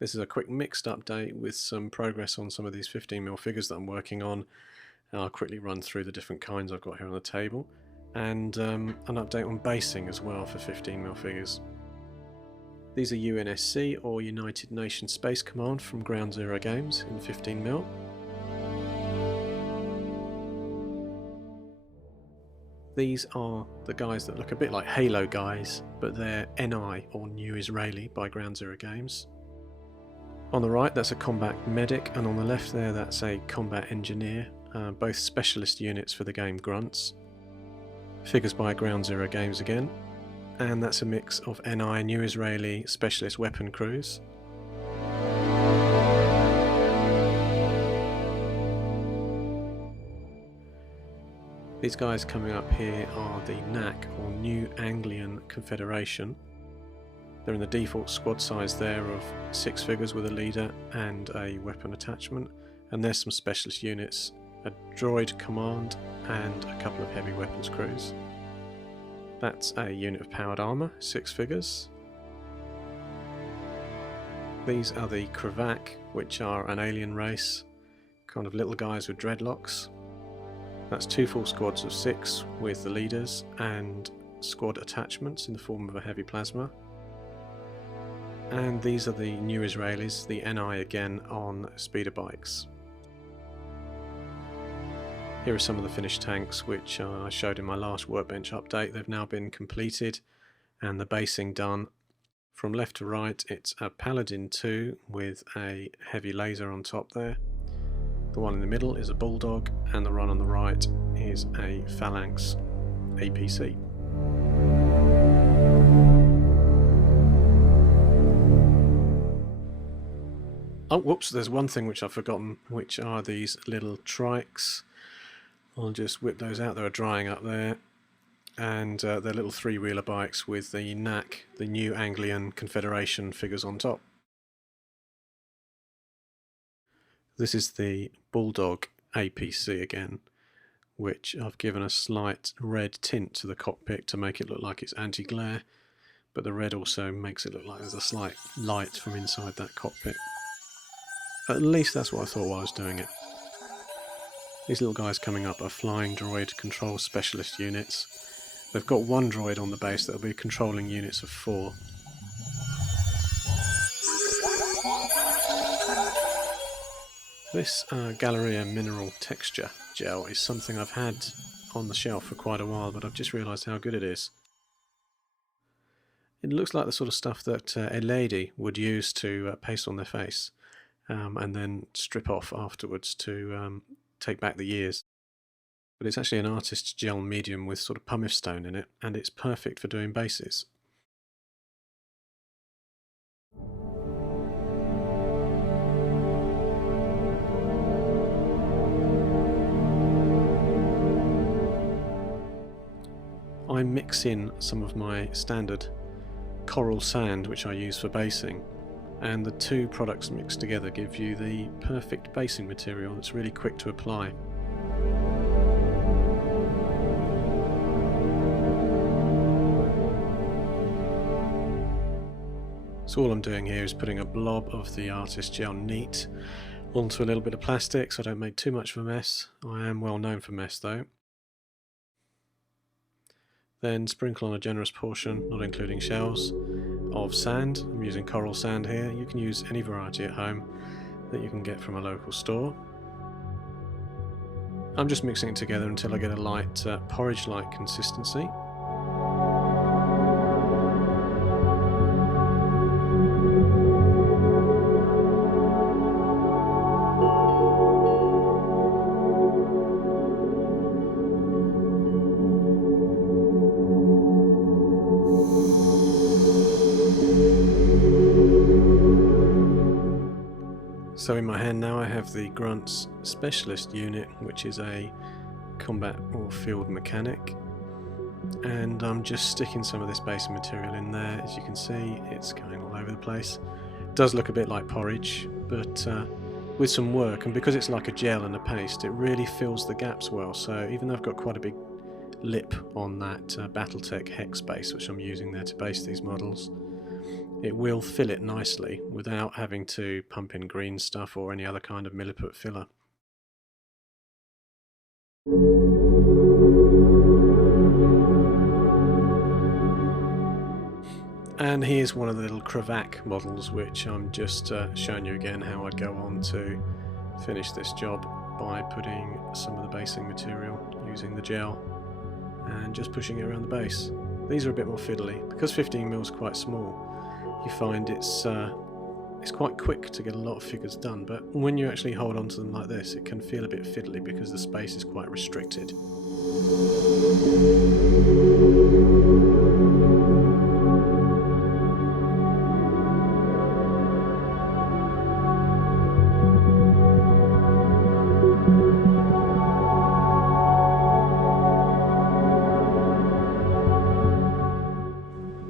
This is a quick mixed update with some progress on some of these 15mm figures that I'm working on. I'll quickly run through the different kinds I've got here on the table, and an update on basing as well for 15mm figures. These are UNSC, or United Nations Space Command, from Ground Zero Games in 15mm. These are the guys that look a bit like Halo guys, but they're NI, or New Israeli, by Ground Zero Games. On the right that's a combat medic, and on the left there that's a combat engineer, both specialist units for the game Grunts. Figures by Ground Zero Games again, and that's a mix of NI, New Israeli, specialist weapon crews. These guys coming up here are the NAC, or New Anglian Confederation. They're in the default squad size there of 6 figures with a leader and a weapon attachment, and there's some specialist units, a Droid command and a couple of heavy weapons crews. That's a unit of powered armour, 6 figures. These are the Kravak, which are an alien race, kind of little guys with dreadlocks. That's 2 full squads of 6 with the leaders and squad attachments in the form of a heavy plasma. And these are the New Israelis, the NI again, on speeder bikes. Here are some of the finished tanks which I showed in my last workbench update. They've now been completed and the basing done. From left to right, it's a Paladin 2 with a heavy laser on top there. The one in the middle is a Bulldog, and the one on the right is a Phalanx APC. Oh, whoops, there's one thing which I've forgotten, which are these little trikes. I'll just whip those out. They're drying up there. And they're little 3-wheeler bikes with the NAC, the New Anglian Confederation figures on top. This is the Bulldog APC again, which I've given a slight red tint to the cockpit to make it look like it's anti-glare, but the red also makes it look like there's a slight light from inside that cockpit. At least that's what I thought while I was doing it. These little guys coming up are flying droid control specialist units. They've got 1 droid on the base that will be controlling units of 4. This Galeria mineral texture gel is something I've had on the shelf for quite a while, but I've just realised how good it is. It looks like the sort of stuff that a lady would use to paste on their face and then strip off afterwards to take back the years. But it's actually an artist's gel medium with sort of pumice stone in it, and it's perfect for doing bases. I mix in some of my standard coral sand which I use for basing, and the 2 products mixed together give you the perfect basing material that's really quick to apply. So all I'm doing here is putting a blob of the artist gel neat onto a little bit of plastic so I don't make too much of a mess. I am well known for mess though. Then sprinkle on a generous portion, not including shells, of sand. I'm using coral sand here. You can use any variety at home that you can get from a local store. I'm just mixing it together until I get a light porridge-like consistency. So in my hand now I have the Grunts Specialist unit, which is a combat or field mechanic, and I'm just sticking some of this base material in there. As you can see, it's going all over the place. It does look a bit like porridge, but with some work, and because it's like a gel and a paste, it really fills the gaps well. So even though I've got quite a big lip on that Battletech hex base which I'm using there to base these models, it will fill it nicely without having to pump in green stuff or any other kind of milliput filler. And here's one of the little Kravac models, which I'm just showing you again how I'd go on to finish this job by putting some of the basing material using the gel and just pushing it around the base. These are a bit more fiddly. Because 15mm is quite small, you find it's quite quick to get a lot of figures done, but when you actually hold on to them like this, it can feel a bit fiddly because the space is quite restricted.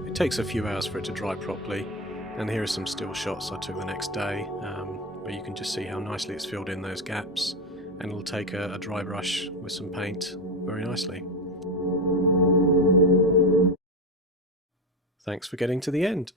It takes a few hours for it to dry properly, and here are some still shots I took the next day where you can just see how nicely it's filled in those gaps, and it'll take a dry brush with some paint very nicely. Thanks for getting to the end.